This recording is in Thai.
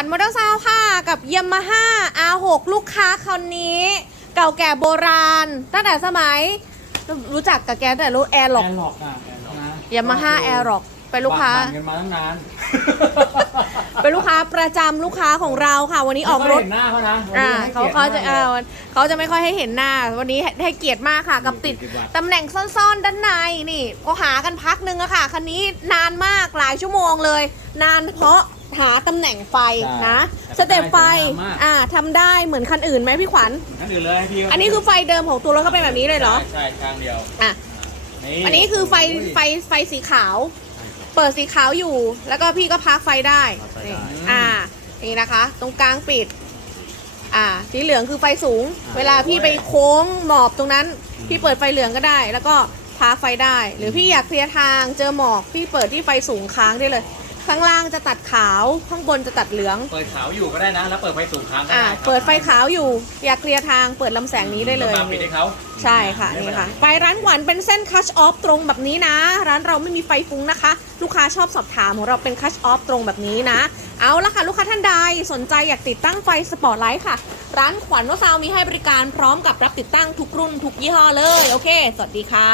วัญมอเตอร์ไซค์ค่ะ กับยามาฮ่า R6 ลูกค้าคนนี้ เก่าแก่โบราณ ตั้งแต่สมัย รู้จักกับแกตั้งแต่รุ่นแอร์ล็อกแอร์ล็อกอะนะยามาฮ่าแอร์ล็อกเป็นลูกค้า ปั่นกันมาตั้งนานเป็นลูกค้าประจำลูกค้าของเราค่ะ วันนี้ออกรถ ไม่ค่ยเห็นหน้าเขานะวันอ่านี้ให้เขากียรติเขาจะมกอ่าเลยเขาจะไม่ค่อยให้เห็นหน้า วันนี้ให้ให้เกียรติมากค่ะ กับติดติดวัดตำแหน่งซ่อนๆ ด้านในนี่ ก็หากันพักนึงอะค่ะ คันนี้นานมากหลายชั่วโมงเลย นานเพราะ หาตำแหน่งไฟนะสเต็ปไฟอ่าทำได้เหมือนคันอื่นไหมพี่ขวัญ นั่นอื่นเลยให้พี่อันนี้คือไฟเดิมของตัวรถเขาเป็นแบบนี้เลยเหรอ ใช่ใช่ทางเดียวอะ อันนี้คือไฟไฟไฟสีขาว เปิดสีขาวอยู่ แล้วก็พี่ก็พักไฟได้ นี่อ่า นี่นะคะ ตรงกลางปิด อ่า สีเหลืองคือไฟสูงเวลาพี่ไปโค้งหมอบตรงนั้น พี่เปิดไฟเหลืองก็ได้ แล้วก็พาไฟได้ หรือพี่อยากเคลียร์ทางเจอหมอกพี่เปิดที่ไฟสูงค้างได้เลย ข้างล่างจะตัดขาวข้างบนจะตัดเหลือง เปิดขาวอยู่ก็ได้นะ แล้วเปิดไฟสูงค้างก็อ่าได้ครับเปิดไฟขาวอยู่ อยากเคลียร์ทางเปิดลำแสงนี้ได้เลยแวมาปิดให้เขาใช่ค่ะนี่ค่ะไฟร้านหวานเป็นเส้นคัชออฟตรงแบบนี้นะ ร้านเราไม่มีไฟฟุ้งนะคะ ลูกค้าชอบสอบถามของเราเป็นคัชออฟตรงแบบนี้นะ เอาละค่ะ ลูกค้าท่านใดสนใจอยากติดตั้งไฟสปอตไลท์ค่ะ ร้านขวัญวซาวมีให้บริการพร้อมกับรับติดตั้งทุกรุ่นทุกยี่ห้อเลย โอเค สวัสดีค่ะ